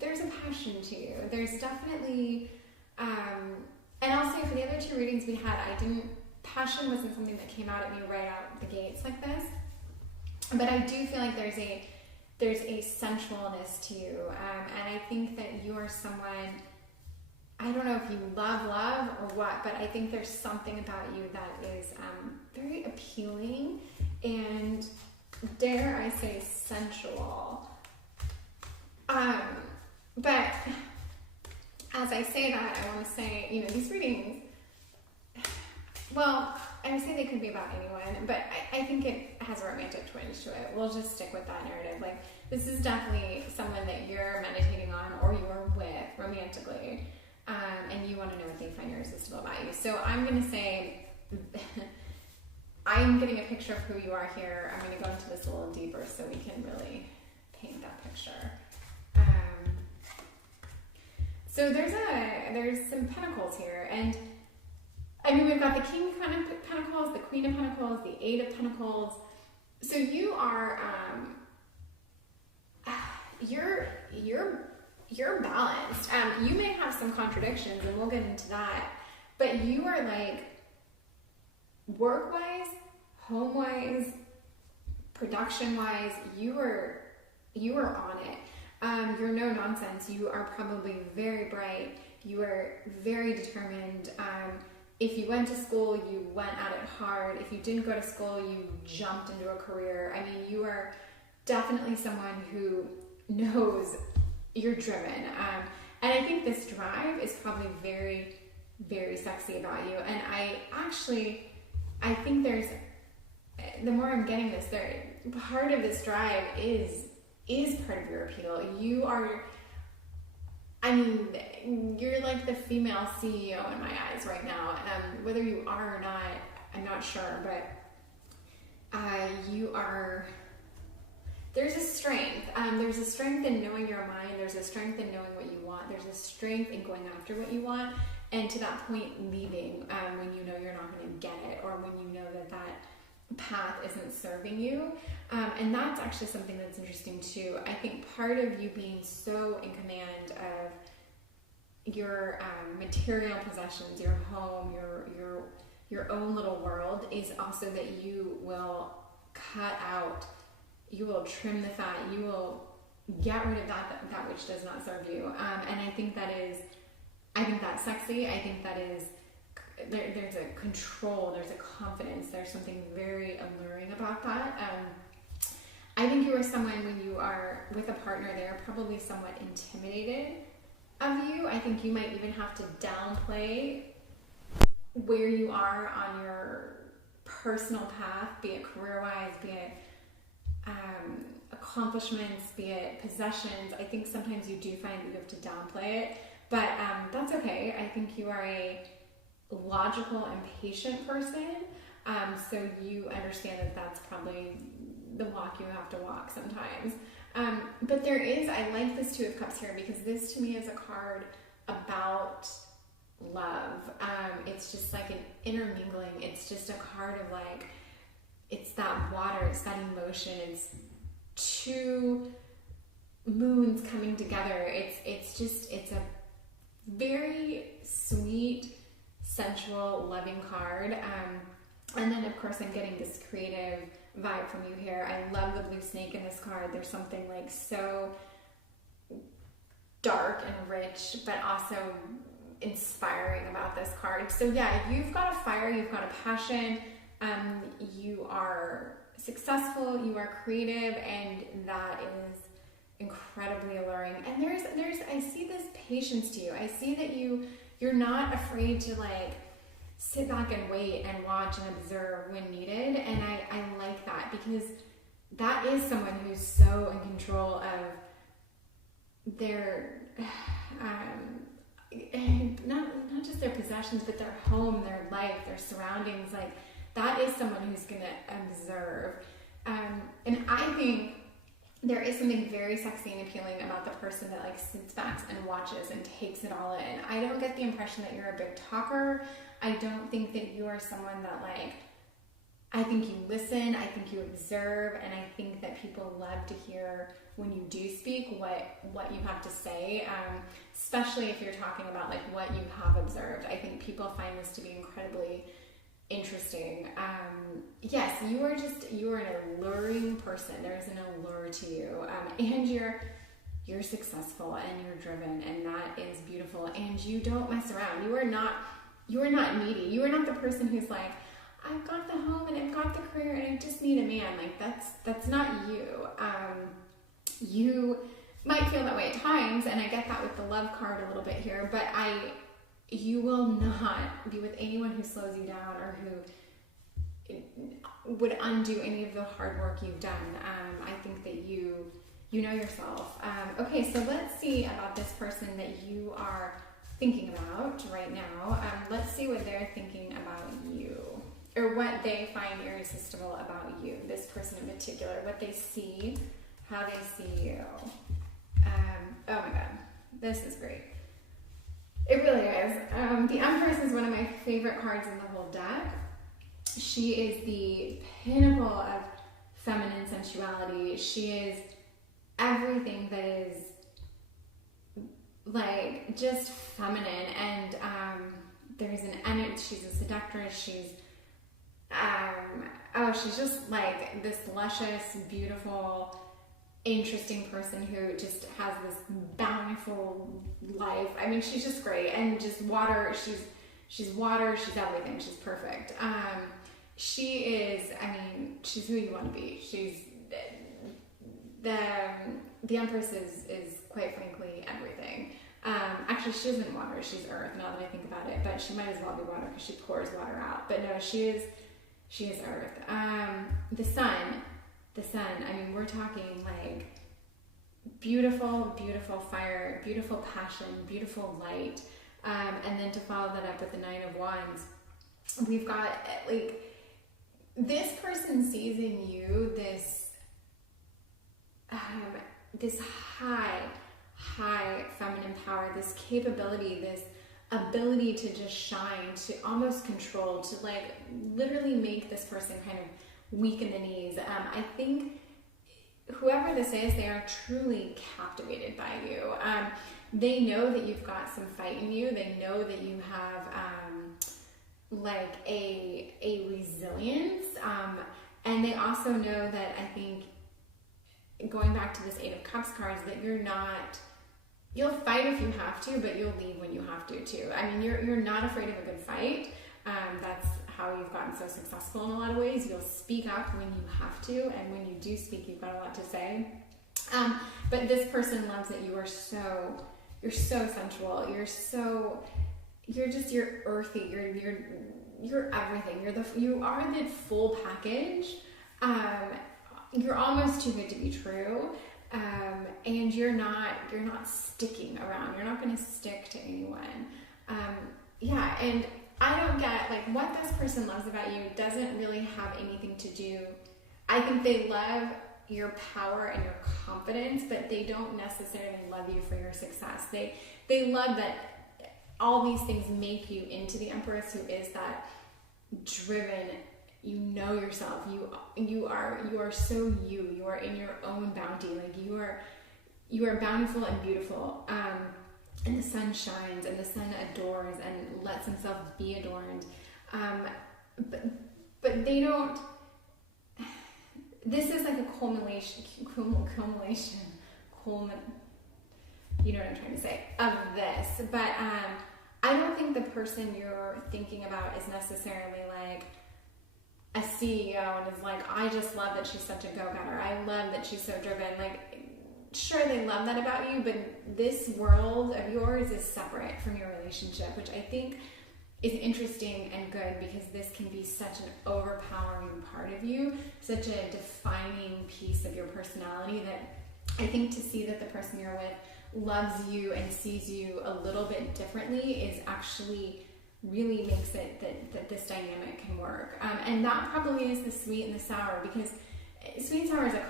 there's a passion to you. There's definitely, and I'll say for the other two readings we had, passion wasn't something that came out at me right out the gates like this. But I do feel like there's a sensualness to you. And I think that you are someone, I don't know if you love or what, but I think there's something about you that is very appealing and, dare I say, sensual. But as I say that, I want to say, you know, these readings, well, I would say they could be about anyone, but I think it has a romantic twinge to it. We'll just stick with that narrative. Like, this is definitely someone that you're meditating on or you're with romantically, and you want to know what they find irresistible about you. So I'm going to say, I'm getting a picture of who you are here. I'm going to go into this a little deeper so we can really paint that picture. So there's some pentacles here, and I mean, we've got the King of Pentacles, the Queen of Pentacles, the Eight of Pentacles. So you are, you're balanced. You may have some contradictions, and we'll get into that. But you are like, work-wise, home-wise, production-wise, you are on it. You're no nonsense. You are probably very bright. You are very determined. If you went to school, you went at it hard. If you didn't go to school, you jumped into a career. I mean, you are definitely someone who knows you're driven. And I think this drive is probably very, very sexy about you. And I think the more I'm getting this, part of this drive is part of your appeal. You are, I mean, you're like the female CEO in my eyes right now. Whether you are or not, I'm not sure, but you are, there's a strength. There's a strength in knowing your mind. There's a strength in knowing what you want. There's a strength in going after what you want. And to that point, leaving when you know you're not going to get it, or when you know that path isn't serving you. And that's actually something that's interesting too. I think part of you being so in command of your material possessions, your home, your own little world, is also that you will cut out, you will trim the fat, you will get rid of that which does not serve you. And I think that's sexy. I think that is, there's a control, there's a confidence, there's something very alluring about that. I think you are someone, when you are with a partner, they're probably somewhat intimidated of you. I think you might even have to downplay where you are on your personal path, be it career-wise, be it accomplishments, be it possessions. I think sometimes you do find that you have to downplay it, but that's okay. I think you are a logical and patient person, so you understand that that's probably the walk you have to walk sometimes. But there is, I like this Two of Cups here, because this to me is a card about love. It's just like an intermingling. It's just a card of like, it's that water, it's that emotion, it's two moons coming together. It's a very sweet, sensual, loving card. And then of course I'm getting this creative vibe from you here. I love the blue snake in this card. There's something like so dark and rich, but also inspiring about this card. So yeah, you've got a fire, you've got a passion, you are successful, you are creative, and that is incredibly alluring. And there's I see this patience to you. I see that you're not afraid to like sit back and wait and watch and observe when needed. And I like that, because that is someone who's so in control of their not just their possessions, but their home, their life, their surroundings. Like, that is someone who's going to observe. And I think there is something very sexy and appealing about the person that like sits back and watches and takes it all in. I don't get the impression that you're a big talker. I don't think that you are someone that like, I think you listen, I think you observe, and I think that people love to hear when you do speak what you have to say, especially if you're talking about like what you have observed. I think people find this to be incredibly interesting. Yes, you are an alluring person. There's an allure to you, and you're successful and you're driven, and that is beautiful. And you don't mess around. You are not needy. You are not the person who's like, I've got the home and I've got the career and I just need a man. Like, that's not you. You might feel that way at times, and I get that with the love card a little bit here, but you will not be with anyone who slows you down or who would undo any of the hard work you've done. I think that you know yourself. Okay, so let's see about this person that you are thinking about right now. Let's see what they're thinking about you, or what they find irresistible about you, this person in particular, what they see, how they see you. Oh my God, this is great. It really is. The Empress is one of my favorite cards in the whole deck. She is the pinnacle of feminine sensuality. She is everything that is like just feminine, and there's an energy. She's a seductress. She's just like this luscious, beautiful, interesting person who just has this bountiful life. I mean, she's just great, and just water. She's water. She's everything. She's perfect. She is. I mean, she's who you want to be. She's the Empress is quite frankly everything. Actually, she isn't water. She's earth. Now that I think about it, but she might as well be water because she pours water out. But no, she is earth. The sun. I mean, we're talking like beautiful, beautiful fire, beautiful passion, beautiful light. And then to follow that up with the Nine of Wands, we've got like this person sees in you this high feminine power, this capability, this ability to just shine, to almost control, to like literally make this person kind of weak in the knees. I think whoever this is, they are truly captivated by you. They know that you've got some fight in you. They know that you have like a resilience, and they also know that, I think, going back to this Eight of Cups cards, that you'll fight if you have to, but you'll leave when you have to too. I mean, you're not afraid of a good fight. That's how you've gotten so successful in a lot of ways. You'll speak up when you have to, and when you do speak, you've got a lot to say. But this person loves that you're so sensual. You're earthy. You're everything. You are the full package. You're almost too good to be true. And you're not sticking around. You're not going to stick to anyone. And I don't get, like, what this person loves about you doesn't really have anything to do. I think they love your power and your confidence, but they don't necessarily love you for your success. They love that all these things make you into the Empress, who is that driven, you know yourself, you are so you are in your own bounty, like you are bountiful and beautiful, and the sun shines and the sun adores and lets himself be adorned, but they don't. This is like a culmination, you know what I'm trying to say, of this. But I don't think the person you're thinking about is necessarily like a CEO and is like, I just love that she's such a go-getter. I love that she's so driven. Like, sure, they love that about you, but this world of yours is separate from your relationship, which I think is interesting and good, because this can be such an overpowering part of you, such a defining piece of your personality, that I think to see that the person you're with loves you and sees you a little bit differently is actually really makes it that this dynamic can work. And that probably is the sweet and the sour, because sweet and sour is a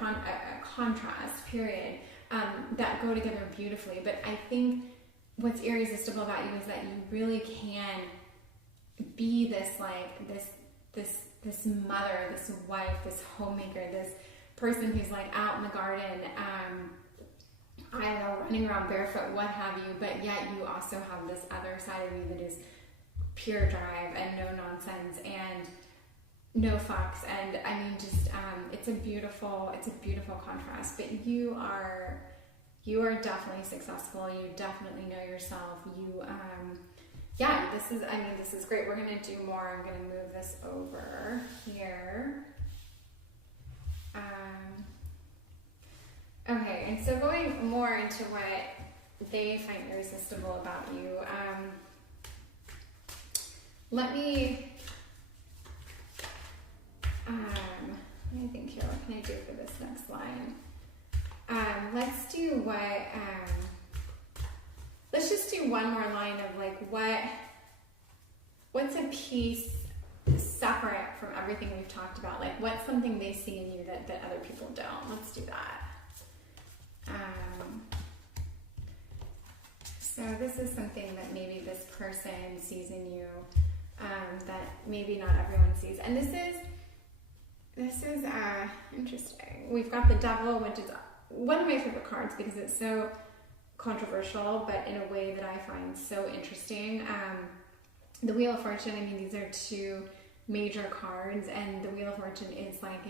contrast, period, that go together beautifully. But I think what's irresistible about you is that you really can be this mother, this wife, this homemaker, this person who's like out in the garden, I don't know, running around barefoot, what have you, but yet you also have this other side of you that is pure drive and no nonsense and no fucks. And I mean, just it's a beautiful contrast. But you are definitely successful. You definitely know yourself. This is great. We're going to do more. I'm going to move this over here. Okay, and so going more into what they find irresistible about you, let me think here. What can I do for this next line? Let's just do one more line of like what's a piece separate from everything we've talked about? Like, what's something they see in you that other people don't? Let's do that. So this is something that maybe this person sees in you that maybe not everyone sees. And this is interesting. We've got the Devil, which is one of my favorite cards because it's so controversial, but in a way that I find so interesting. The Wheel of Fortune, I mean, these are two major cards, and the Wheel of Fortune is like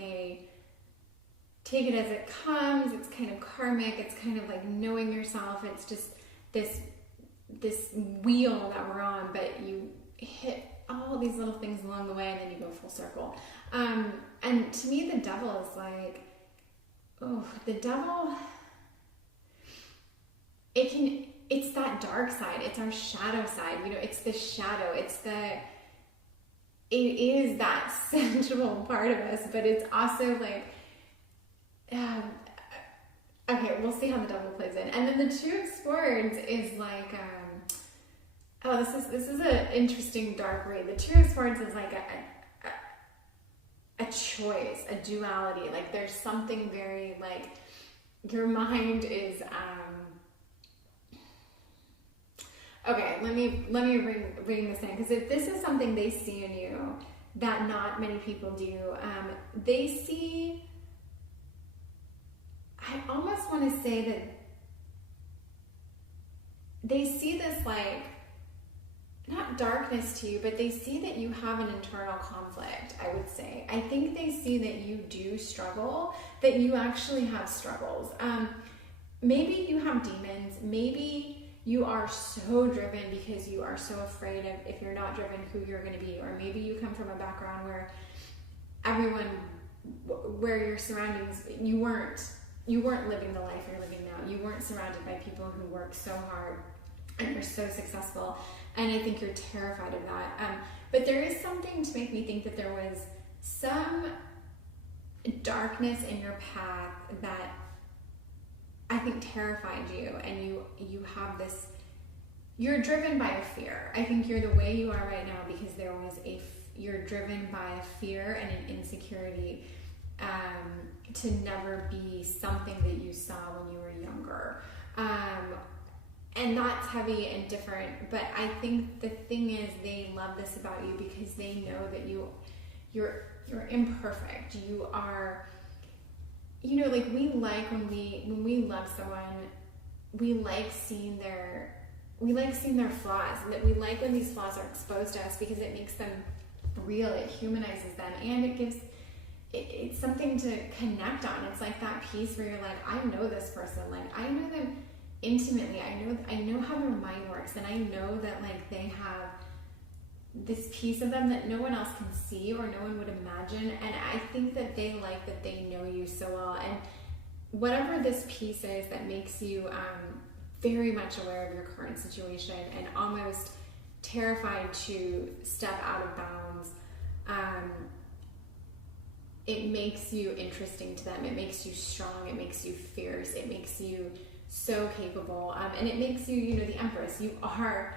take it as it comes. It's kind of karmic. It's kind of like knowing yourself. It's just this wheel that we're on, but you hit all these little things along the way, and then you go full circle. And to me, the Devil is like, the Devil, it's that dark side. It's our shadow side. You know, it's the shadow. It is that sensual part of us, but it's also like, okay, we'll see how the Devil plays in. And then the Two of Swords is like, this is an interesting dark read. The Two of Swords is like a choice, a duality. Like, there's something very like, your mind is, okay, let me bring this in, because if this is something they see in you that not many people do, they see, I almost want to say that they see this like, not darkness to you, but they see that you have an internal conflict, I would say. I think they see that you do struggle, that you actually have struggles. Maybe you have demons, maybe you are so driven because you are so afraid of, if you're not driven, who you're going to be. Or maybe you come from a background where where your surroundings, you weren't living the life you're living now. You weren't surrounded by people who work so hard and are so successful. And I think you're terrified of that. But there is something to make me think that there was some darkness in your path that I think terrified you, and you have this, you're driven by a fear. I think you're the way you are right now because there was you're driven by a fear and an insecurity to never be something that you saw when you were younger. And that's heavy and different, but I think the thing is, they love this about you because they know that you're imperfect. You are, like, we like when we love someone, we like seeing their flaws, and that we like when these flaws are exposed to us because it makes them real, it humanizes them, and it's something to connect on. It's like that piece where you're like, I know this person, like I know them intimately, I know how their mind works, and I know that like they have this piece of them that no one else can see or no one would imagine. And I think that they like that they know you so well, and whatever this piece is that makes you very much aware of your current situation and almost terrified to step out of bounds, it makes you interesting to them. It makes you strong. It makes you fierce. It makes you so capable, and it makes you, the Empress. You are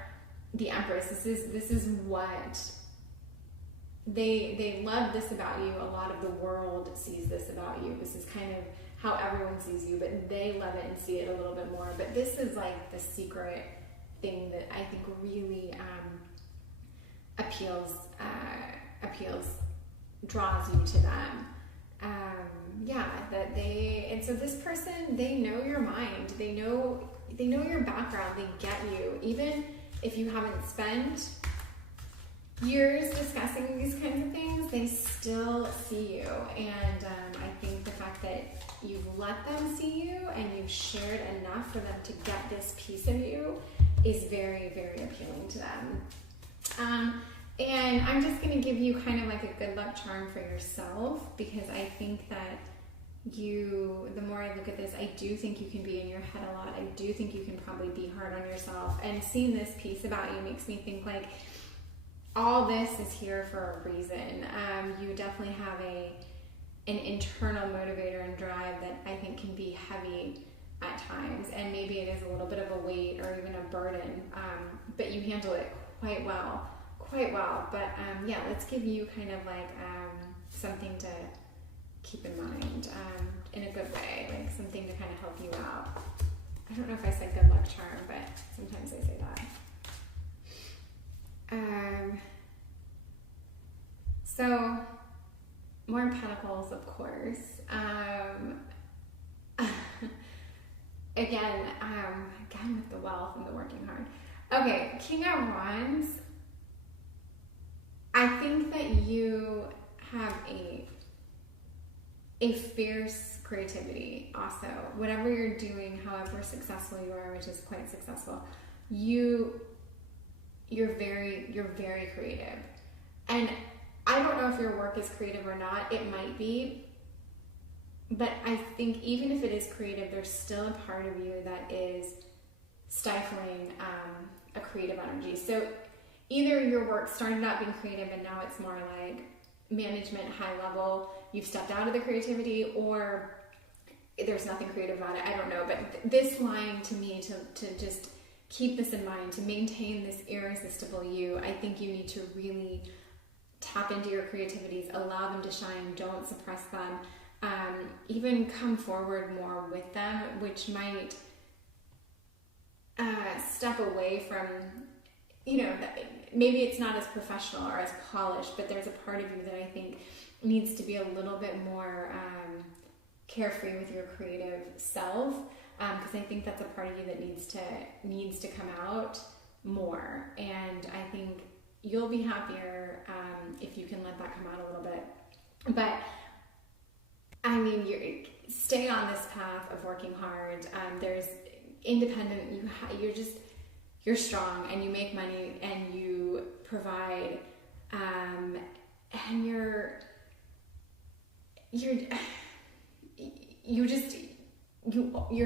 the Empress. This is what they love this about you. A lot of the world sees this about you. This is kind of how everyone sees you, but they love it and see it a little bit more. But this is like the secret thing that I think really draws you to them. And so this person, they know your mind, they know your background, they get you. Even if you haven't spent years discussing these kinds of things, they still see you. And I think the fact that you've let them see you and you've shared enough for them to get this piece of you is very, very appealing to them. And I'm just going to give you kind of like a good luck charm for yourself, because I think that the more I look at this, I do think you can be in your head a lot. I do think you can probably be hard on yourself. And seeing this piece about you makes me think like all this is here for a reason. You definitely have an internal motivator and drive that I think can be heavy at times. And maybe it is a little bit of a weight or even a burden, but you handle it quite well. But let's give you kind of like something to keep in mind in a good way, like something to kind of help you out. I don't know if I said good luck charm, but sometimes I say that. So more pentacles, of course. Again with the wealth and the working hard. Okay, King of Wands. I think that you have a fierce creativity also. Whatever you're doing, however successful you are, which is quite successful, you're very creative. And I don't know if your work is creative or not. It might be. But I think even if it is creative, there's still a part of you that is stifling a creative energy. So either your work started out being creative and now it's more like management, high level, you've stepped out of the creativity, or there's nothing creative about it. I don't know. But this line to me, to just keep this in mind, to maintain this irresistible you, I think you need to really tap into your creativities, allow them to shine, don't suppress them, even come forward more with them, which might step away from, maybe it's not as professional or as polished, but there's a part of you that I think needs to be a little bit more carefree with your creative self, because I think that's a part of you that needs to come out more. And I think you'll be happier if you can let that come out a little bit. But I mean, stay on this path of working hard. There's independent. you're strong and you make money and you provide, and you're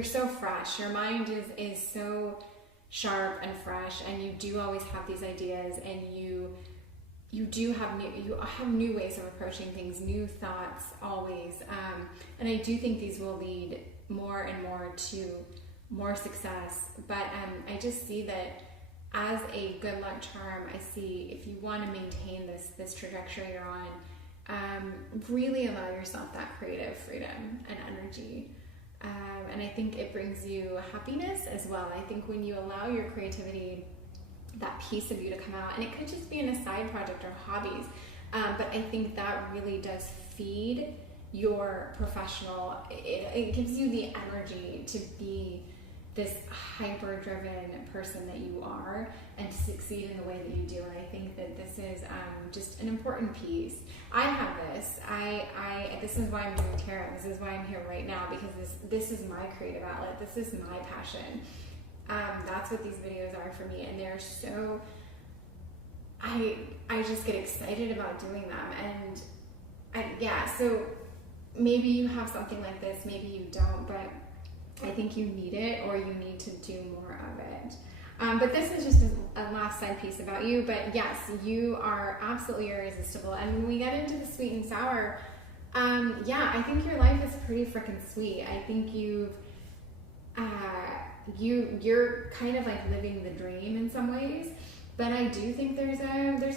so fresh. Your mind is so sharp and fresh, and you do always have these ideas, and you have new ways of approaching things, new thoughts always, and I do think these will lead more and more to more success. But I just see that as a good luck charm. I see if you want to maintain this trajectory you're on, really allow yourself that creative freedom and energy. And I think it brings you happiness as well. I think when you allow your creativity, that piece of you to come out, and it could just be in a side project or hobbies, but I think that really does feed your professional, it gives you the energy to be this hyper-driven person that you are and to succeed in the way that you do. And I think that this is just an important piece. I have this. This is why I'm doing tarot. This is why I'm here right now, because this is my creative outlet. This is my passion. That's what these videos are for me, and they're so, I just get excited about doing them. And so maybe you have something like this, maybe you don't, but I think you need it, or you need to do more of it. But this is just a last side piece about you. But yes, you are absolutely irresistible. And when we get into the sweet and sour, I think your life is pretty freaking sweet. I think you're kind of like living the dream in some ways. But I do think there's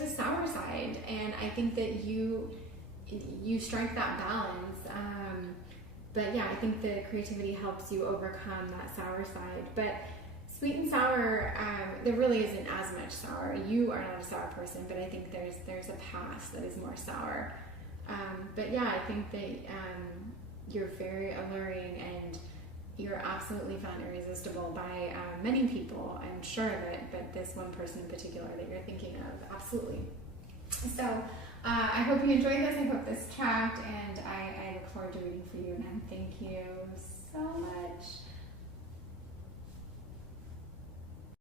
a sour side, and I think that you strike that balance. But yeah, I think the creativity helps you overcome that sour side. But sweet and sour, there really isn't as much sour. You are not a sour person, but I think there's a past that is more sour. But yeah, I think that you're very alluring, and you're absolutely found irresistible by many people, I'm sure of it, but this one person in particular that you're thinking of, absolutely. So I hope you enjoyed this. I hope this tracked, and I look forward to reading for you, and thank you so much.